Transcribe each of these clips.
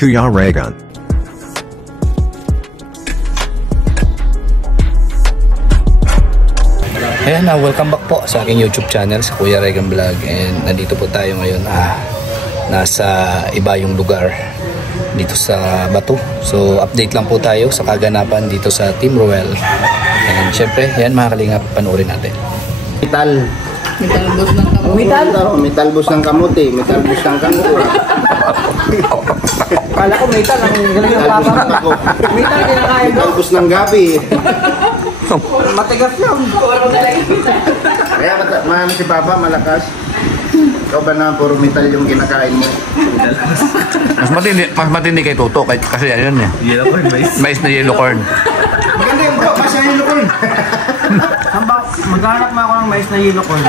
Kuya Regan. Ayan, welcome back po sa aking YouTube channel, sa Kuya Regan Vlog. And nandito po tayo ngayon, nasa iba yung lugar dito sa Batu. So update lang po tayo sa kaganapan dito sa Team Roel. And syempre, yan mga kalingap, panoorin natin. Metal bus ng kamuti. Metal bus ng kamuti. Metal bus ng kamuti. Kala ko metal ang galing ng papa ko. Metal kinakain ko. Metal bus ng gabi. Matigas yun. Kaya maano si Papa, malakas. Ikaw ba na puro metal yung kinakain mo? Mas matindi kay Toto kasi ayun eh. Yellow corn, mais na yellow corn. Maganda yung bro, mais na yellow corn. Maghanap mo ako ng mais na yellow corn.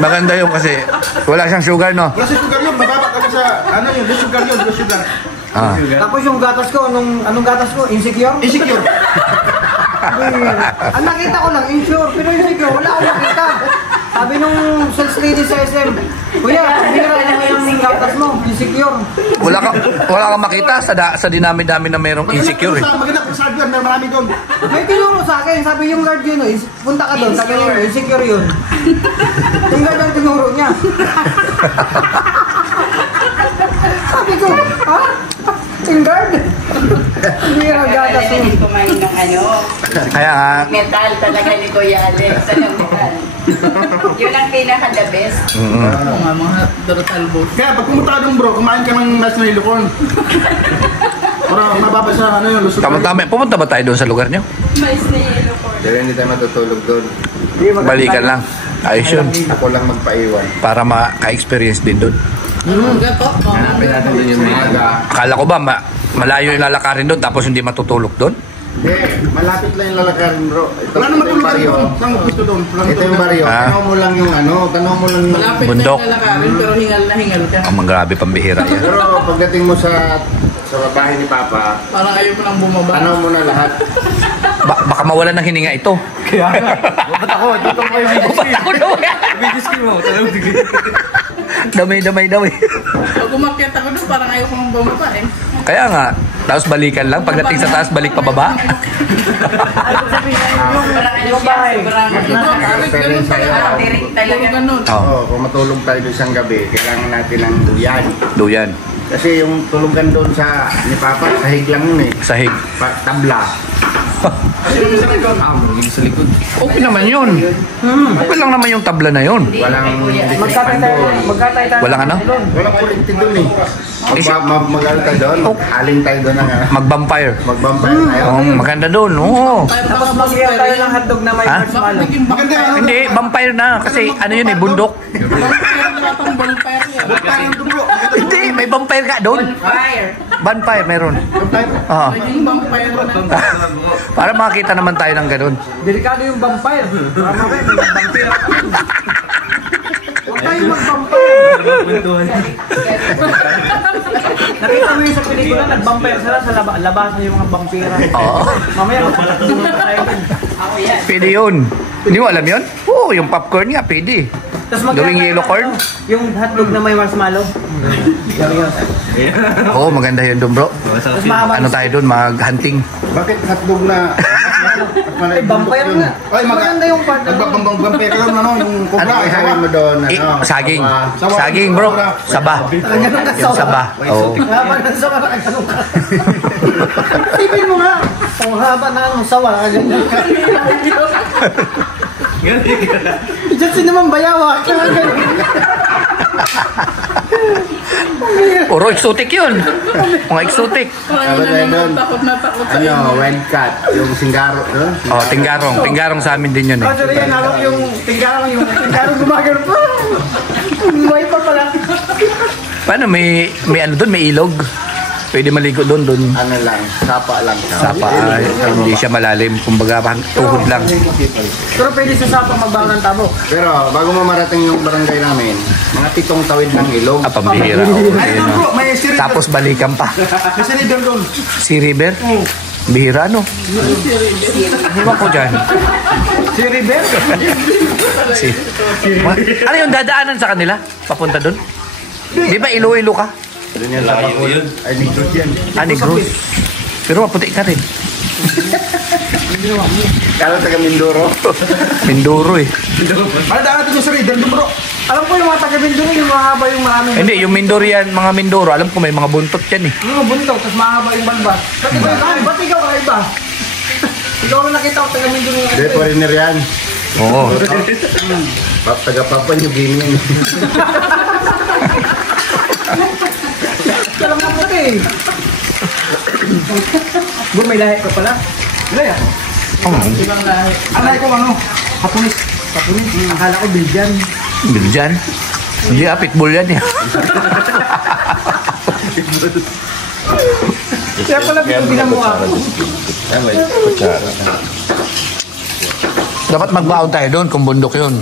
Maganda yung kasi wala siyang sugar, no? Kasi sugar yun, mababa kami sa, ano yun, sugar yun, sugar. Tapos yung gatas ko, anong gatas ko? Insecure? Insecure. Ang nakita ko lang, insure, pero insecure, wala akong nakita. Sabi nung sales lady sa SM, Kuya, bira na yung gatas mo, insecure. Wala kang makita sa dinami-dami na merong insecure eh. Maganda sa guard, marami doon. May tinuro sa akin, sabi yung guard yun, punta ka doon, sabi niya, insecure yun. Yung guard ang tinuro niya. Sabi ko, ha? Yung guard? Hindi yung gatas mo. Hindi kumain ng ano. Kaya nga. Metal talaga ni Kuya Alex. Talagang metal. Yun ang pinaka-the best. Oo nga, mga darotal boat. Kaya pag pumunta ka doon bro, kumain ka ng mais na yellow corn. Para mababasa ano yun, lusot. Tama-tama. Pumunta ba tayo doon sa lugar niyo? Mais na yellow corn. Dahil hindi tayo matutulog doon. Balikan lang. Ayos yun. Ako lang magpaiwan. Para maka-experience din doon. Akala ko ba malayo yung lalakarin doon tapos hindi matutulog doon? Hindi, malapit lang yung lalakarin bro. Wala naman yung baryo. Saan gusto doon? Ito yung baryo. Tanaw mo lang yung ano, tanaw mo lang yung bundok. Malapit na lalakarin pero hingal na hingal ka. Ang grabe pambihira yan. Pero pagdating mo sa bahay ni Papa, Parang ayaw mo nang bumaba. tanaw mo na lahat. Baka mawalan ng hininga ito. Kaya nga, ba't ako? Dito ko yung video screen mo. Damay. Pag umakyat ako doon, parang ayaw ko nang bumaba eh. Kaya nga, tapos balikan lang. Pagdating sa taas, balik pababa. Parang ano siya, sobrang Experience sa'yo. tirik talaga. Oo, kung matulog tayo isang gabi, kailangan natin ng duyan. Duyan. Kasi yung tulugan doon sa ni Papa, sahig lang yun eh. Sahig. Tabla. Okay naman yun. Okay lang naman yung tabla na yun. Walang Magkatay tayo. Walang ano? walang kuryente doon eh. Mag-ano tayo doon, alin tayo doon ng Mag-vampire. mag-vampire tayo. Maganda doon. Oo. Tapos mag-iyaw tayo ng hotdog na may Ha? marshmallow. Maganda yan. Hindi, vampire na. Kasi ano yun eh, bundok. Hindi, may vampire ka doon. Fire. Vampire meron. Oo. Para makakita naman tayo ng ganun. Delikado yung vampire. Para mamaya may vampire. Huwag tayong mag-vampire. Nakita mo yun sa pelikula, nag-vampire sila sa labasan yung mga vampira. Oo. Mamaya magpapatulog tayo dun. Pwede yun. Hindi mo alam yun? Oo, yung popcorn nga, pwede. Tapos Gawing yellow corn? Yung hotdog na may marshmallow. Oo, maganda yun doon, bro. Tapos mahaba. Ano tayo doon? Mag-hunting. Bakit hotdog na? Ay, vampire nga. Ay, Maganda yung part. Vampire yun, ano, yung Ano kubra. Ihawin mo doon, ano. Saging. Sawa. Saging, bro. Saba. Ganun ka Yung saba. Oo. Haba ng sawa na ganun ka. Tipin mo nga. Ang haba na ng sawa na ganun ka. Diyan naman bayawa. Puro exotic yun. Mga exotic. Ano tayo doon? Ano, wild cat. Yung singgaro, no? Oh, tinggarong. Tinggarong sa amin din yun eh. Kasi yan, hawak yung tinggarong gumagano pa. May pa pala. Paano? May ano doon? May ilog? Pwede maligo doon. Ano lang, sapa lang. Sapa. Ay, hindi siya malalim. Kumbaga, tuhod lang. Pero pwede sa sapa magbangan tabo. Pero bago mo marating yung barangay namin, mga 7 tawid ng ilog. Ah, pambihira. Ay, doon bro, may si River. Tapos balikan pa. May si River doon. Si River? Bihira, no? Hiwa ko dyan. Si River? Ano yung dadaanan sa kanila? Papunta doon? Di ba Iloilo ka? Doon yan sa Bacolod. Ay, Negros yan. Ah, Negros. Pero maputi ka rin. Kala taga Mindoro. Mindoro eh. Ano daan natin yung sa Ridel, bro? Alam ko yung mga taga-Mindoro, yung mahaba yung maraming... Hindi, yung Mindoro yan, mga Mindoro. Alam ko may mga buntot yan eh. Yung buntaw, tapos mahaba yung balbas. Ba't ikaw yung ba't ikaw ka iba? Ikaw ang nakita ko taga-Mindoro yung Hindi, foreigner yan. Oo. Taga-Papa New Guinea. Ito lang na puti. Bro, may lahi ka pala. Lahi ako. Ibang lahi. Ang lahi ko ano? Hapunis. Kapunin. Akala ko Belgian. Biljan. Hindi ah, pitbull yan eh. Kaya pala pinamukha ko. Dapat magbaon tayo doon kung bundok yun.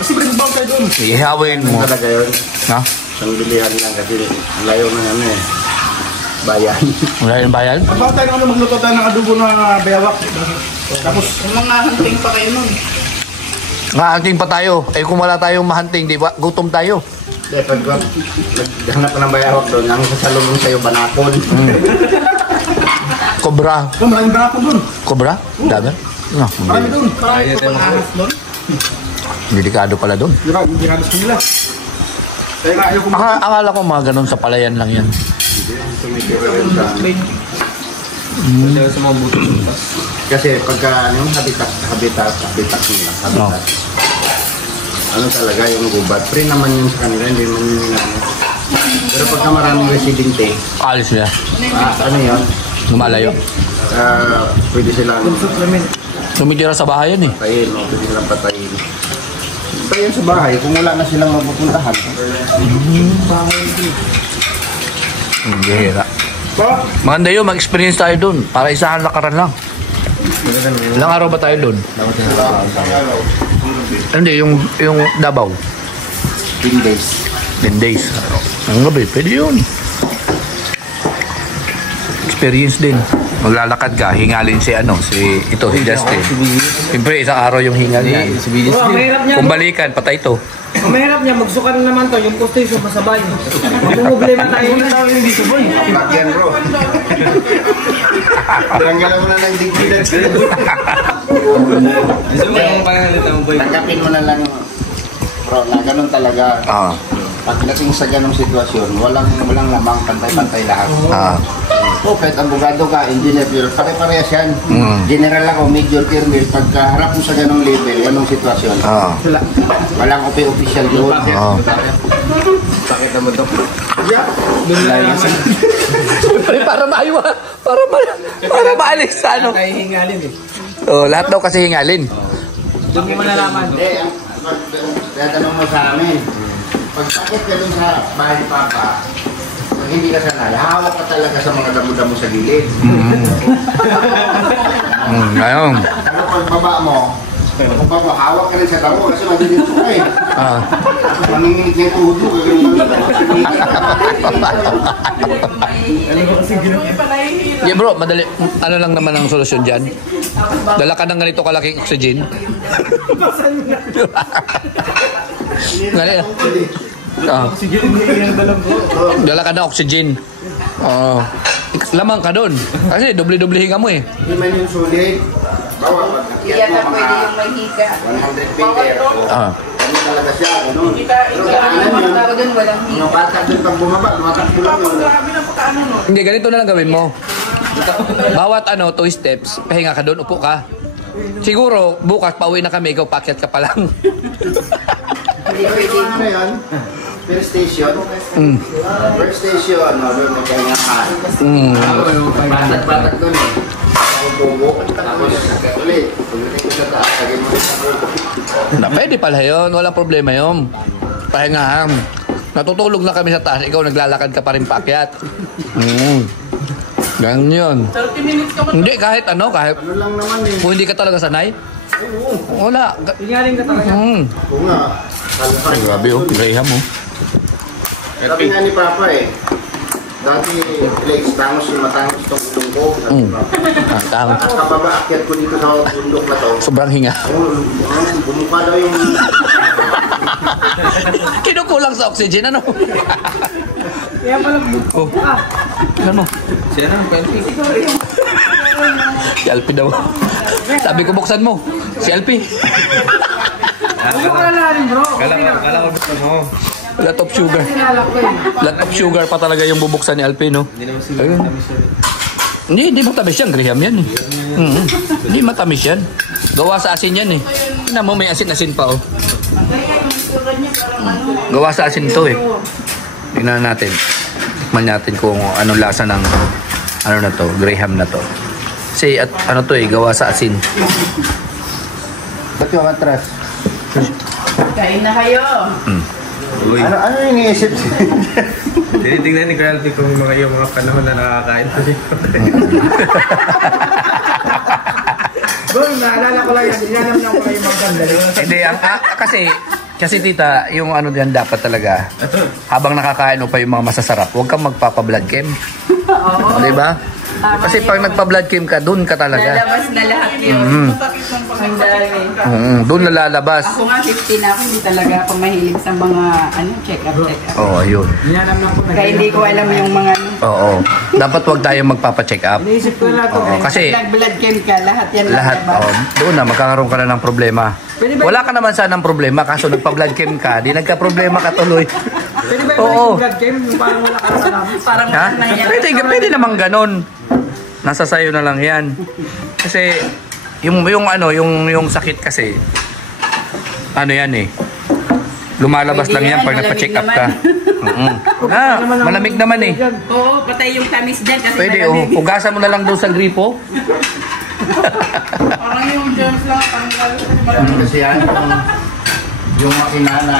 Kasi bring-bound tayo doon. Ihawin mo. Talaga yun. Ha? Ang bilihan lang kasi layo ng ano eh. Bayan. Wala yung bayan? Magbaon tayo ng ano, magluto tayo ng adobo na bayawak. Tapos, Mga hunting pa kayo nun. Nga, pa tayo. Eh kung wala tayong mahunting, di ba? Gutom tayo. pag naghanap ka ng bayawak doon, ang sasalubong sa'yo, banakon. Cobra. Maraming banakon doon. Cobra? Dagan? No, Marami doon. Marami pa pang ahas doon. delikado pala doon. Girados ko nila. Kaya nga ayaw ko Akala ko mga ganun sa palayan lang yan. Kasi pagka ano yung habitat nila, habitat. Ano talaga yung gubat, free naman yun sa kanila, hindi man yun ano. Pero pagka maraming residente, Alis nila. ano yun, Lumalayo. pwede silang Tumitira sa bahay yan eh. patayin, o pwede silang patayin. Patayin sa bahay, kung wala na silang mapupuntahan. Hindi hira. Ba? Maganda yun, mag-experience tayo doon. Para isahan lakaran lang. Ilang araw ba tayo doon? Hindi, yung Davao. 10 days. 10 days. Ang gabi, pwede yun. Experience din. Maglalakad ka, hingalin si Justin. Siyempre, isang araw yung hingal niya. Bro, ang mahirap niya. Kung balikan, patay to. Ang mahirap niya, magsukan naman to, yung postation pasabay. Magmumblema tayo. Back yan bro. Tanggalan mo na ng dignidad. Tanggapin mo na lang bro, na ganun talaga. Ah. Pagdating sa ganung sitwasyon, walang lamang, pantay-pantay lahat. O kahit abogado ka, engineer, pare-parehas yan. General lang o major colonel, pagkaharap mo sa ganung level, ganung sitwasyon, walang official doon. Bakit naman ito? Para maiwa, para maalis sa ano. Kaya hingalin eh. Oh, lahat daw kasi hingalin. Doon mo malalaman. Hindi, tatanong mo sa amin, pag sakit ka dun sa bahay ni Papa, pag hindi ka sanay, hawak ka talaga sa mga damo-damo sa gilid. Ngayon. Pero pag baba mo, kung baba, hawak ka rin sa damo kasi madilito ka eh. Maningit niya yung tuhod mo, gagawin mo Yeah bro, madali. Ano lang naman ang solusyon dyan? Dala ka ng ganito kalaking oxygen. Dala ka ng oxygen. Lamang ka doon. Kasi doble-doble hinga mo eh. Hindi man yung sulit. Bawa, Hindi yata pwede yung may higa. 100 meter. Ano talaga siya, ano? Pero ang tao doon walang higa. Mga bata doon pag bumaba, lumatakbo lang yun. Hindi, ganito na lang gawin mo. Bawat 2 steps, pahinga ka doon, upo ka. Siguro, bukas pauwi na kami, ikaw pakyat ka pa lang. Hindi pwede ano yun? First station. First station, doon nagkahingahan. Batak-batak doon eh. Pugo. Tapos ulit. Pagdating ko sa taas, lagay mo rin sa pugo. Pwede pala yun, walang problema yun. Pahingahan. Natutulog na kami sa taas, ikaw naglalakad ka pa rin pakyat. Ganun yun. 30 minutes ka Hindi, kahit kahit Ano lang naman eh. kung hindi ka talaga sanay. Wala. Hingalin ka talaga. Oo nga. Ay, grabe oh, Graham oh. Sabi nga ni Papa eh. Dati legs, tangos yung matangos itong ulong ko. Sabi ni Papa. Tama. At kababa, akyat ko dito sa bundok na to. Sobrang hinga. Bumukha daw yung... Kinukulang sa oxygen, ano? Kaya pala Oh. Ano? Siya na, pwede. Si Alpi daw. Sabi ko buksan mo. Si Alpi. Ano ka na rin bro? Kala ko gusto mo. Lot of sugar. Sinala ko eh. Lot of sugar pa talaga yung bubuksan ni Alpi, no? Hindi naman sila matamis yun. Hindi matamis yan. Graham yan, eh. Hindi matamis yan. Gawa sa asin yan, eh. Tingnan mo, may asin-asin pa, oh. Gawa sa asin to, eh. Tingnan natin. Tikman natin kung anong lasa ng ano na to, Graham na to. Kasi at ano to, eh, gawa sa asin. Ba't yung atras? Kain na kayo. Uy. Ano yung iniisip? Tinitingnan ni Gralby kung yung mga panahon na nakakain pa dito. Bro, naalala ko lang yan. Inalam na ko lang yung magdandali. Hindi, kasi tita, yung ano diyan dapat talaga, habang nakakain mo pa yung mga masasarap, huwag kang magpapa-blood chem. Oo. Di ba? Kasi pag nagpa-blood chem ka, doon ka talaga. Lalabas na lahat yun. Ang dami. Doon nalalabas. Ako nga 50 na ako, hindi talaga ako mahilig sa mga check-up. Oo, ayun. Inalam na ko na. Kaya hindi ko alam yung mga Oo. Dapat huwag tayong magpapa-check up. Iniisip ko na ito. Oo, kasi blood chem ka, lahat yan lahat, lalabas. doon na, magkakaroon ka na ng problema. Pwede ba- Wala ka naman sanang problema, kaso nagpa-blood chem ka, di nagka-problema ka tuloy. Pwede ba Oo. yung blood chem? Yung parang wala ka na alam. Parang Ha? nangyayari. Pwede namang ganon. Nasa sayo na lang yan. Kasi, yung sakit kasi, ano yan eh, lumalabas Pwede lang yan yan, pag nagpa-check up ka. Malamig naman eh. Oo, patay yung tamis dyan kasi Pwede, malamig. hugasan mo na lang doon sa gripo. Parang yung germs lang. Kasi yan, yung makina na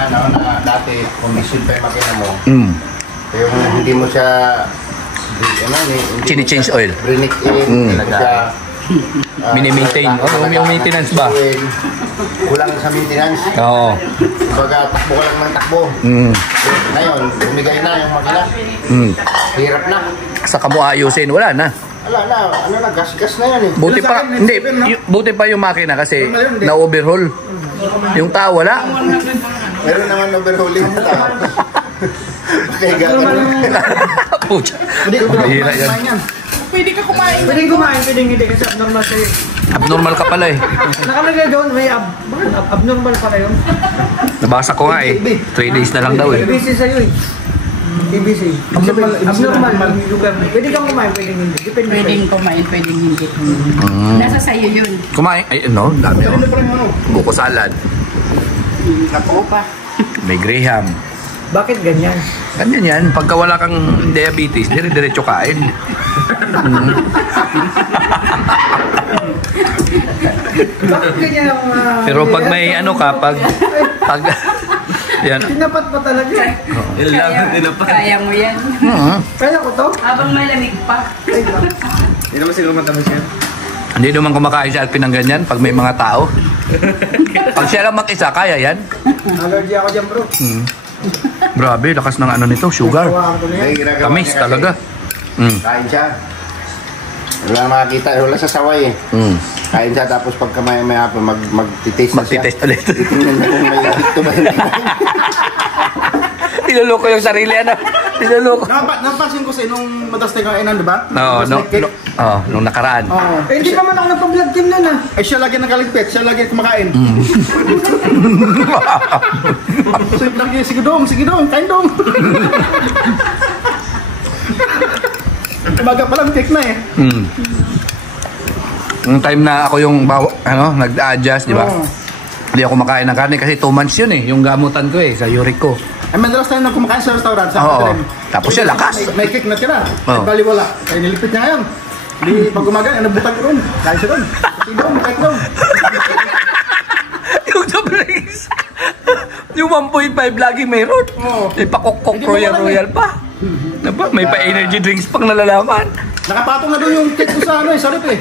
dati, commission pa yung makina mo, yung hindi mo siya, Chini-change oil. Brinik in, hindi mo siya, Mini-maintain. Yung maintenance ba? Kulang sa maintenance. Oo. Baga, takbo ka lang ng takbo. Ngayon, bumigay na yung makina. Hirap na. Saka mo ayusin, wala na. Ala na, ano na, gas-gas na yan eh. Buti pa, hindi, buti pa yung makina kasi na-overhaul. Yung tao wala. Meron naman overhauling na tao. Kaya gagawin. Pucha. Mahira yan. Pwede ka kumain. Pwede kumain, pwede hindi kasi abnormal sa'yo. Abnormal ka pala eh. Nakalagay doon, may bakit abnormal pala yun? Nabasa ko nga eh. 3 days na lang daw eh. TBC sa'yo eh. TBC. Abnormal yung lugar mo. Pwede kang kumain, pwede hindi. Depende sa'yo. Pwedeng kumain, pwedeng hindi. Nasa sayo yun. Kumain, ay no, dami oh. Buko salad. Ako pa. May Graham. Bakit ganyan? Ganyan yan. Pagka wala kang diabetes, dire-diretso kain. Bakit ganyan ang Pero pag may ano ka, pag yan. tinapat pa talaga. Yun lang, Kaya mo yan. Kaya ko to? Habang malamig pa. Ay, ba? Hindi naman siguro matamis yan. Hindi naman kumakain si Alpin ng ganyan pag may mga tao. Pag siya lang mag-isa, kaya yan. Allergy ako dyan bro. Grabe, lakas ng ano nito, sugar. Hawakan ko na yan. May ginagawa Tamis niya kasi, talaga. Kain siya. Wala makakita, wala sa saway eh. Kain siya tapos pagka may hapon, mag-titaste na siya. Magtitest ulit. Titingnan niya kung may ito ba yung Pinuloko yung sarili, ano? Pinuloko. Napansin ko sa'yo nung madastig ang inan, di ba? No, nung nakaraan. Oo. Eh, hindi naman ako nagpa-blood team nun ah. Ay, siya lagi nakaligpit, siya lagi kumakain. So, lagi, sige dong, kain dong. Umaga pa lang, cake na eh. Yung time na ako yung nag-adjust, di ba? Hindi ako makain ng karne kasi 2 months yun eh. Yung gamutan ko eh, sa uric ko. Ay, madalas tayo na kumakain sa restaurant sa Oo. hotel. Tapos siya lakas. May cake na tira. Oo. Bali wala. Ay, nilipit niya ngayon. Di pag umaga, nabutang ko ron. Kain siya ron. Kasi doon, kahit doon. Yung sa Blaze. Yung 1.5 laging mayroon. Oo. May pakokok Hindi mo royal pa. Diba? May pa-energy drinks pang nalalaman. Nakapatong na doon yung cake ko sa sa rep eh.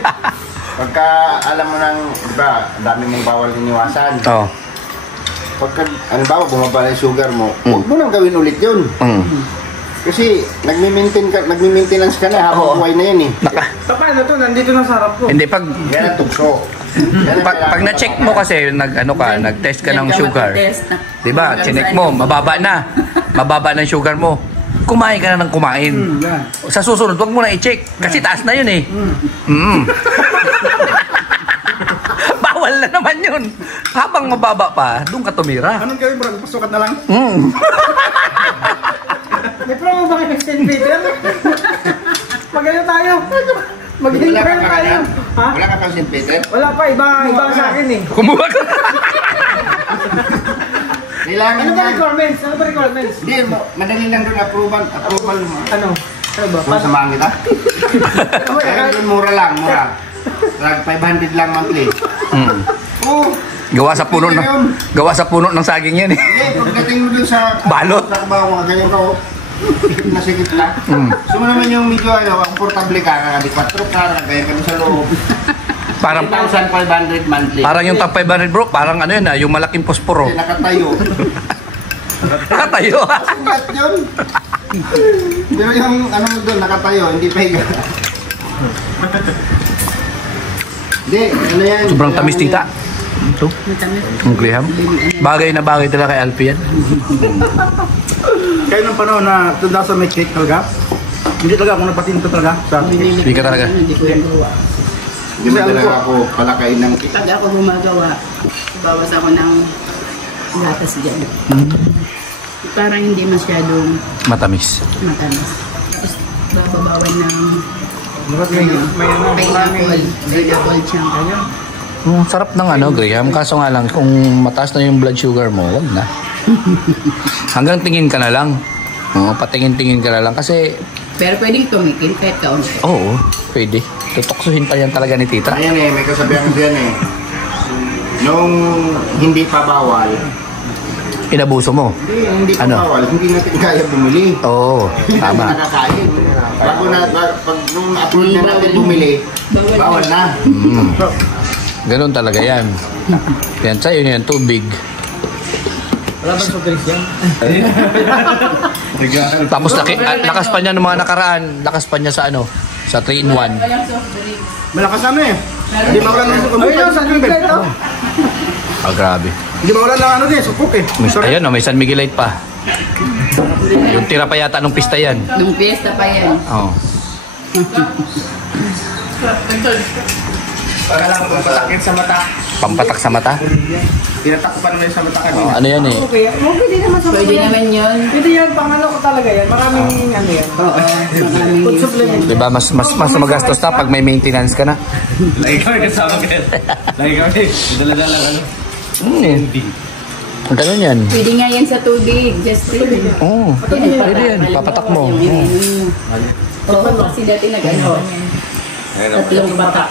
Pagka alam mo nang, diba, dami mong bawal iniwasan. Oo. Pagka, bumaba na yung sugar mo, huwag mo nang gawin ulit yun. Kasi nagmi-maintenance ka na habang buhay na yun eh. Paano to? Nandito na sa harap ko. Hindi, pag Yan ang tukso. Yan ang pag kailangan na-check mo kasi, nag-test ka ng Yan ka sugar. matitest na. Diba? Chinek mo, mababa na. Mababa na yung sugar mo. kumain ka na ng kumain. Yan. Sa susunod, wag mo na i-check. Kasi taas na yun eh. Bawal na naman yun. Habang mababa pa, doon ka tumira. Anong gawin bro? Pasukat na lang? May promo ba kayo ng St. Peter? Magaling tayo. Magaling Wala ka pa tayo. ganyan? Ha? Wala ka pang St. Peter? Wala pa, iba sa akin eh. Kumuha ka. Kailangan Ano ba yan. requirements? Ano ba requirements? Hindi, madali lang doon approval. Ano? Ano ba? Kung samahan kita. Kaya doon mura lang, mura. Rag 500 lang monthly. Oo. Gawa sa puno ng saging yan eh. Hindi, pagdating mo dun sa... Balot. Sa kabawa, ganyan ka, sikip na sikip ka. So mo naman yung medyo, komportable ka, di 4 ka, gaya kami sa loob. Parang 3,500 monthly. Parang yung top 500 bro, parang ano yun yung malaking posporo. Kasi nakatayo. Nakatayo. Sugat yun. Pero yung ano mo doon, nakatayo, hindi pa higa. Hindi, ano yan? Sobrang tamis tita. Ito. Ang graham. Bagay na bagay talaga kay Alfie yan. Kayo ng panahon na tunda sa may cake talaga? Hindi talaga ako nagpatinto talaga sa Hindi ka talaga. Hindi mo talaga ako palakain ng kita. Pag ako gumagawa, bawas ako ng gatas dyan. Parang hindi masyadong Matamis. matamis. Tapos bababawan ng may ano, pineapple chunk. Sarap ng graham. Kaso nga lang, kung mataas na yung blood sugar mo, wag na. Hanggang tingin ka na lang. Patingin-tingin ka na lang. Kasi, Pero pwedeng tumikin kahit kaunti. oo, pwede. Tutoksuhin pa yan talaga ni tita. Ayan may kasabihan diyan Nung hindi pa bawal, Inabuso mo. hindi pa Ano? bawal, hindi natin kaya bumili. Oo, Hindi tama. nakakain. Pag nung approve na natin bumili, bawal na. Ganun talaga yan. Yan, sa'yo yan, tubig. Wala bang sukris yan? Tapos lakas pa niya ng mga nakaraan. Lakas pa niya sa sa 3-in-1. Walang soft drink. malakas ano eh. Hindi mawalan ng Ayun sukuk. yung San Miguel ito. Ah, grabe. Hindi mawalan ng din, sukuk eh. Ayan, may San Miguelite pa. Yung tira pa yata nung pista yan. Nung fiesta pa yan. Oo. Para lang pampatakit sa mata. Pampatak sa mata. Tinatak ko pa naman sa mata Oh, ano yan eh. Okay, pwede naman sa Pwede naman yun. Pwede yan, pang ano ko talaga yan. Maraming ano yan. Oo. Maraming Food supplement. Diba, mas magastos na pag may maintenance ka na. Lagi kami kasama kayo. Lagi kami. Dala-dala ano. Ang ganun yan. Pwede nga yan sa tubig. Justin. Oo, pwede yan. Papatak mo. Oo, kasi dati nag-ano. Tatlong patak.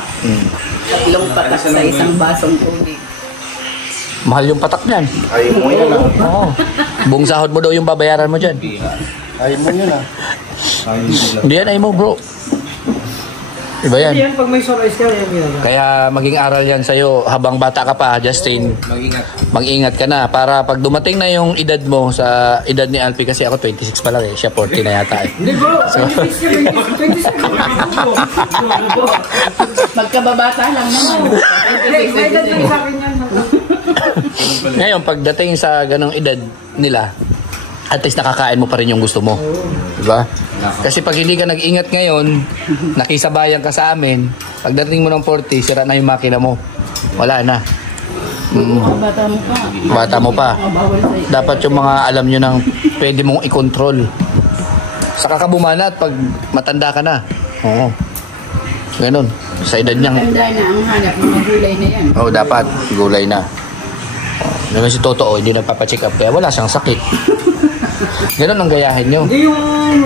Tatlong patak sa isang basong tubig. Mahal yung patak niyan. Ay mo yan Oo. Buong sahod mo daw yung babayaran mo dyan. Ay mo yun Hindi yan ay mo bro. Iba Pwede yan. yan, pag may surprise ka, yan yun. Kaya maging aral yan sa'yo habang bata ka pa, Justin. Mag-ingat ka na para pag dumating na yung edad mo sa edad ni Alfie, kasi ako 26 pa lang eh, siya 40 na yata eh. Hindi bro, 26 Magkababata lang naman. Hindi, may edad lang sa akin yan. Ngayon, pagdating sa ganong edad nila, at least nakakain mo pa rin yung gusto mo. Diba? Kasi pag hindi ka nag-ingat ngayon, nakisabayan ka sa amin, pagdating mo ng 40, sira na yung makina mo. Wala na. Bata mo pa. Bata mo pa. Bawal sa'yo. Dapat yung mga alam nyo nang pwede mong i-control. Saka ka bumanat pag matanda ka na. Oo. Ganun. Sa edad niyang... Tanda na ang hanap, mga gulay na yan. Oo, dapat. Gulay na. Naman si Toto, hindi nagpapacheck up kaya wala siyang sakit. Ganun ang gayahin nyo. Hindi yung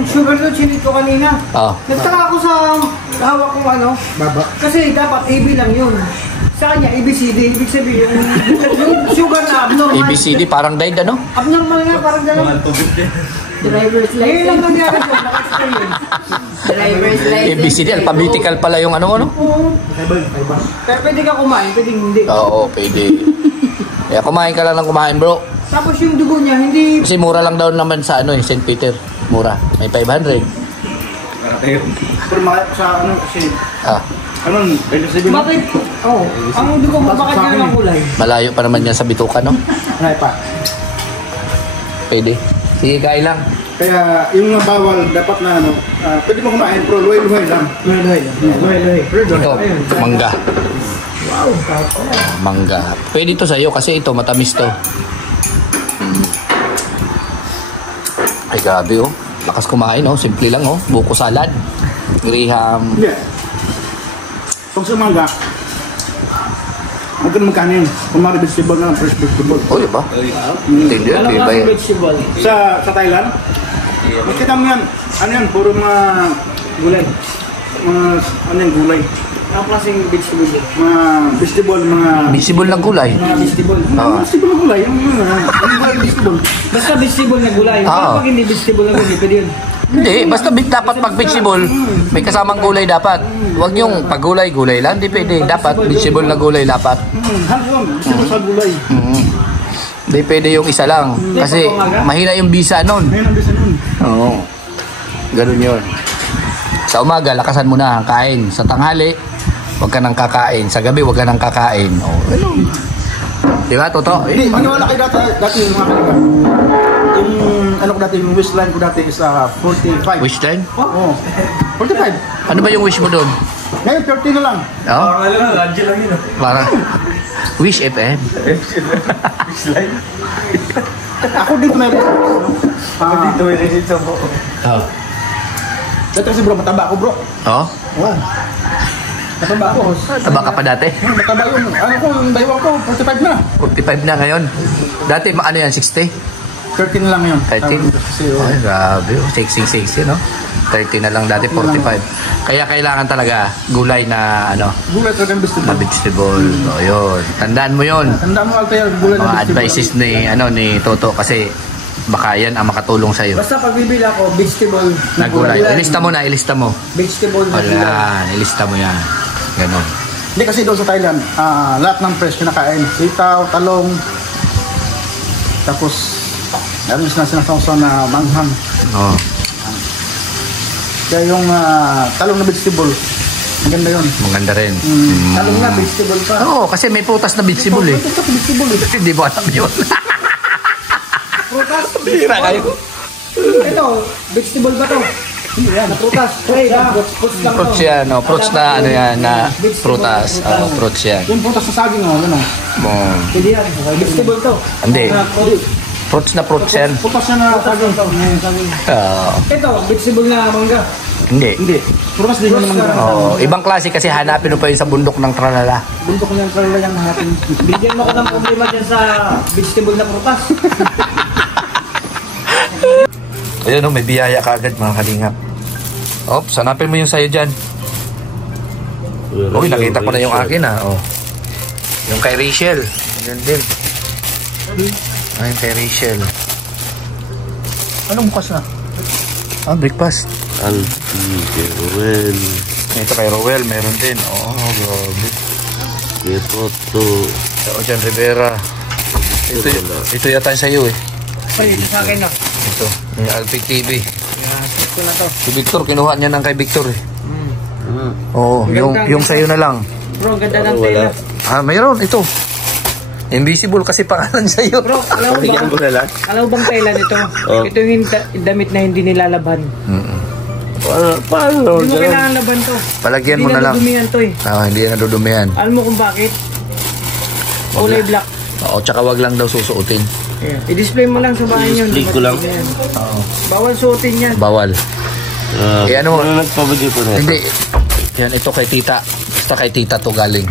sugar na chinit ko kanina. Ah. Nagtaka ako sa hawak kong ano. Baba. Kasi dapat AB lang yun. Sa kanya, ABCD. Ibig sabihin, yung sugar na abnormal. ABCD, parang died ano? Abnormal nga, parang gano'n. Driver's Ngayon lang license. nangyari ko, naka-experience. Driver's license. ABCD, alphabetical pala yung ano? Oo. Kaya pwede ka kumain, pwede hindi. Oo, pwede. Kaya kumain ka lang ng kumain bro. Tapos yung dugo niya, hindi... Kasi mura lang daw naman sa St. Peter. Mura. May 500. Pero mga sa ano kasi, Ah, ano, pwede sabihin mo? Bakit? Oo. Ang dugo mo, bakit yun ang kulay? malayo pa naman yan sa bituka, no? Ay pa. Pwede. Sige, kain lang. Kaya yung mga bawal dapat na ano, pwede mo kumain pero luhay-luhay lang. Luhay-luhay. Ito, mangga. Mangga. Pwede ito sa'yo kasi ito matamis to. Ay gabi oh. Lakas kumain oh. Simple lang oh. Buko salad. Graham. Hindi. Pag sa mangga, huwag ka naman kanin. Kumari vegetable na, fresh vegetable. Oh, diba? Hindi, iba yan. Sa Thailand, makita mo yan. Ano yan? Puro mga gulay. Mga, ano yung gulay? Ang klaseng vegetable yun. Mga vegetable, mga... Visible ng gulay. Mga vegetable. Oo. Vegetable na gulay. Yung gulay vegetable. Basta vegetable na gulay. Oo. Pag hindi vegetable na gulay, pwede yun. Hindi, basta dapat pag vegetable, may kasamang gulay dapat. Huwag yung pag gulay lang. Hindi pwede. Dapat vegetable na gulay dapat. Handsome. Vegetable sa gulay. Hindi pwede yung isa lang. Kasi mahina yung bisa nun. Ngayon ang bisa nun. Oo. Ganun yun. Sa umaga, lakasan mo na ang kain. Sa tanghali, huwag ka nang kakain. Sa gabi, huwag ka nang kakain. Oh, ganun. Di ba, Toto? Hindi, maniwala kayo dati yung mga kaibigan. Yung ano ko dati, yung waistline ko dati is 45. Wish line? Oo. 45. Ano ba yung wish mo doon? Ngayon 30 na lang. Oh? Alam mo, Angel lang yun. Parang Wish FM. Ako dito may Dito may resit sa buo. Oh. Dati kasi bro, mataba ako bro. Oh? Wow. Mataba ako. Taba ka pa dati? Mataba yung, ano ko, yung baywang ko, 45 na. 45 na ngayon. Dati, ano yan, 60? 13 na lang yun. 13? Kasi, Ay, grabe. Sexy, no? 30 na lang dati, 45. Kaya kailangan talaga gulay na, ano, gulay talaga yung vegetable. na vegetable. O, yun. Tandaan mo yun. Tanda mo Altair, gulay na Mga vegetable. advices ni Toto kasi baka yan ang makatulong sa'yo. Basta pag bibili ako, vegetable Na gulay. Ilista mo na, ilista mo. Vegetable na gulay. Wala, ilista mo yan. Ganon. Hindi kasi doon sa Thailand, lahat ng fresh kinakain. Sitaw, talong, tapos meron na sinasawsaw na manghang. Oh. Kaya yung talong na vegetable, maganda yun. Maganda rin. Talong na, vegetable pa. Oo, kasi may prutas na vegetable eh. Hindi mo alam yun. Prutas. Hira kayo. Ito, vegetable ba to? Hindi yan. Prutas. Hey, fruits lang to. Fruits yan, no? Fruits na ano yan, na prutas. Oo, fruits yan. Yung putas sa saging, ano? Oh. Hindi yan. Vegetable to. Hindi. Fruits na fruits yan. Putas na saging. Oo. Ito, vegetable na mangga. Hindi. Hindi. Putas din yun naman. Oo, ibang klase kasi hanapin mo pa yun sa bundok ng Tralala. Buntok ko yan sa lalang natin. Bigyan mo ko ng problema dyan sa vegetable na prutas. Ayun, no, may biyaya ka agad mga kalingap. Ops, hanapin mo yung sayo dyan. Uy, nakita ko na yung akin ah. Oh. Yung kay Rachel. Yun din. Ay, kay Rachel. Anong bukas na? Ah, breakfast. Kay Rowel, Ito kay Rowel, meron din. Oh, grabe. kay Toto. O dyan, Rivera. Ito yata yung sayo eh. Ay, sa akin na. Ito, yung Alpic TV. Ito na to. Si Victor, kinuha niya ng kay Victor eh. Oo, yung sayo na lang. Bro, ganda ng tela. Ah, mayroon, ito. Invisible kasi pangalan sa'yo. Bro, alam mo Bigyan ba? ko na lang. Alam mo bang tela nito? Oh. Ito yung damit na hindi nilalaban. Paano? Hindi mo kailangan laban to. Palagyan mo Hindi na lang. nadudumihan to eh. Ah, hindi yan nadudumihan. Alam mo kung bakit? Kulay black. Oo, tsaka wag lang daw susuotin. Ayan. I-display mo lang sa bahay yun. I-display ko lang. Ayan. Oo. Bawal suotin yan. Bawal. Eh, ano? Nagpabagay ko na ito? Hindi. Yan, ito kay tita. Basta kay tita to galing.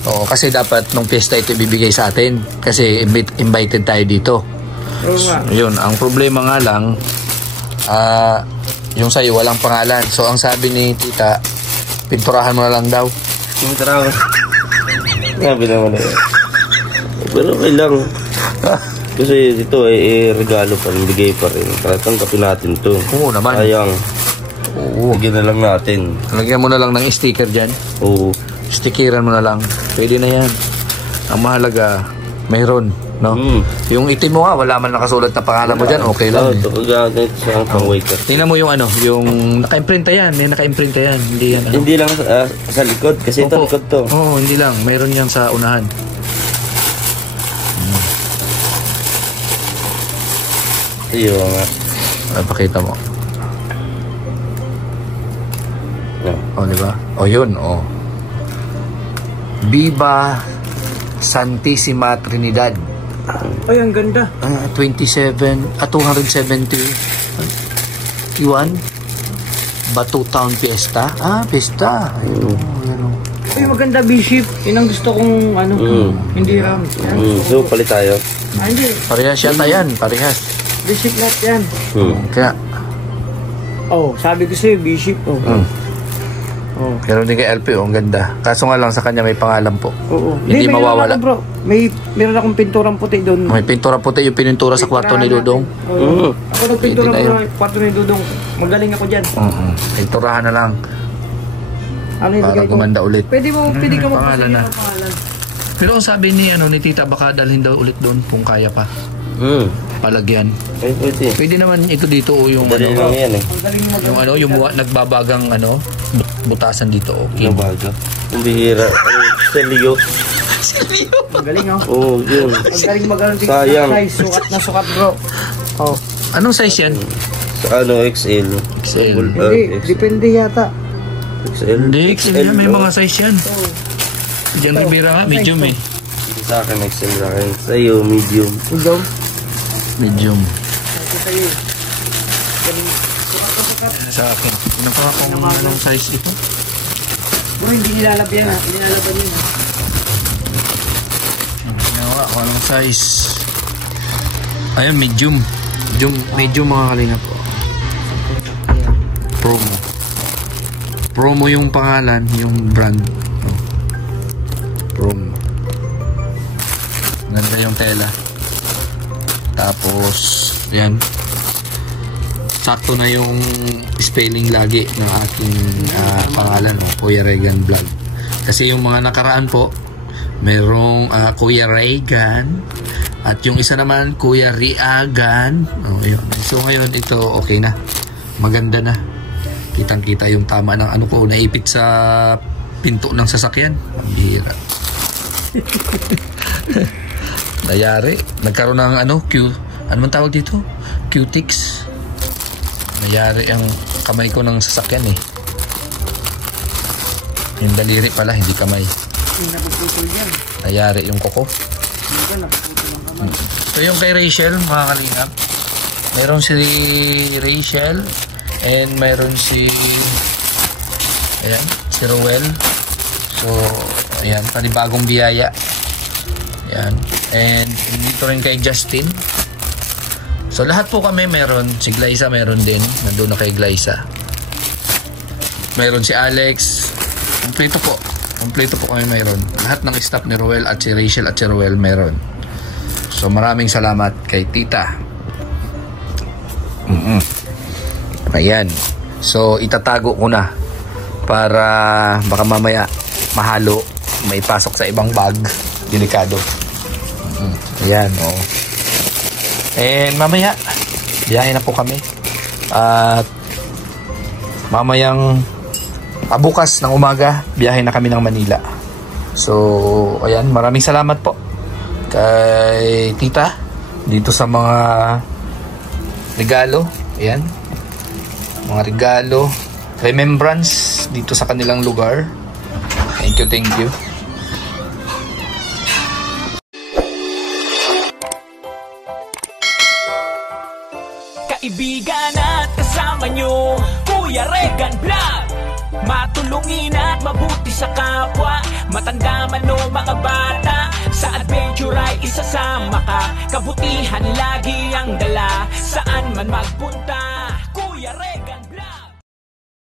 Oo, kasi dapat nung piyesta ito ibibigay sa atin. Kasi invited tayo dito. Oo nga. Yun, ang problema nga lang, yung sa'yo walang pangalan. So, ang sabi ni tita, pinturahan mo na lang daw. Yung tarawa. Sabi naman eh. Pero okay lang. Kasi ito ay regalo pa rin, bigay pa rin. Tatanggapin natin to. Oo naman. Sayang. Oo. Bigyan na lang natin. Lagyan mo na lang ng sticker dyan. Oo. Stickeran mo na lang. Pwede na yan. Ang mahalaga, mayroon. No? Yung itim mo nga, wala man nakasulat na pangalan mo dyan, okay lang. Ito kagamit sa pang-waiter. Tingnan mo yung ano, yung naka-imprinta yan. May naka-imprinta yan. Hindi yan. Ano. Hindi lang sa likod, kasi ito Opo. likod to. Oo, hindi lang. Mayroon yan sa unahan. Iyo nga. Pakita mo. Yeah. O, di ba? O, yun, o. Viva Santissima Trinidad. Ay, ang ganda. 271 Batu Town Fiesta. Fiesta. Ayun. Ay, maganda, Bishop. Yun ang gusto kong, hindi RAM. Yan. So, palit tayo. Hindi. Parehas yata yan. Parehas. Bishop lahat yan. Kaya, Sabi ko sa'yo, Bishop. pero hindi kay LP, ang ganda. Kaso nga lang sa kanya may pangalan po. Oo. Hindi mawawala. Ako, bro. Meron akong pinturang puti doon. May pintura puti yung pinintura sa kwarto ni Dudong. Ako nagpintura Pwede na ko yun. sa kwarto ni Dudong. Magaling ako dyan. Pinturahan na lang. Ano yung Para bigay ko? gumanda ulit. Pwede ka mo pangalan na. pangalan. Pero ang sabi ni Tita, baka dalhin daw ulit doon kung kaya pa. Palagyan. Ay, pwede. Pwede naman ito dito o yung Dali lang yan eh. yung nagbabagang butasan dito. Okay. Nabaga. Ang bihira. Selyo. Magaling Oo, yun. Magaling magaling. Sayang. Sukat na sukat, bro. Anong size yan? Sa XL. XL. Hindi, depende yata. XL. Hindi, XL yan. May mga size yan. Diyan Rivera nga, medium eh. Sa akin, XL sa akin. Sa'yo, medium. Ikaw? Medium. Sa'yo. Sa akin. Ano pa kung anong size ito? Bro, hindi nilalabyan ha. Nilalaban yun. Ginawa kung anong size. Ayan, medium. Medium mga kalingap po. Promo. Promo yung pangalan, yung brand. Promo. Ganda yung tela. Tapos, yan. Sakto na yung spelling lagi ng aking pangalan, Kuya Regan Vlog. Kasi yung mga nakaraan po, merong Kuya Regan at yung isa naman Kuya Riagan. Yun. So ngayon ito okay na. Maganda na. Kitang-kita yung tama ng ano ko, naipit sa pinto ng sasakyan. Ang bihira. Nayari. Nagkaroon ng ano man tawag dito? Cutix. Nayari ang kamay ko ng sasakyan eh. Yung daliri pala, hindi kamay. Nayari yung kuko. So yung kay Rachel, mga kalingap, mayroon si Rachel and mayroon si Rowel. So ayan, panibagong biyaya. Ayan. And dito rin kay Justin. So lahat po kami meron. Si Glyza meron din. Nandun na kay Glyza. Meron si Alex. Kompleto po kami meron. Lahat ng staff ni Rowel at si Rachel at si Rowel meron. So maraming salamat kay Tita. Ayan. So itatago ko na para baka mamaya mahalo, may pasok sa ibang bag. Delikado. Ayan, And mamaya biyahe na po kami. At mamayang bukas ng umaga biyahe na kami ng Manila. So ayan, maraming salamat po kay Tita dito sa mga regalo. Ayan, mga regalo, remembrance dito sa kanilang lugar. Thank you. Kaibigan at kasama nyo, Kuya Regan Vlog. Matulungin at mabuti sa kapwa, matanda man o mga bata. Sa adventure ay isasama ka, kabutihan lagi ang dala. Saan man magpunta, Kuya Regan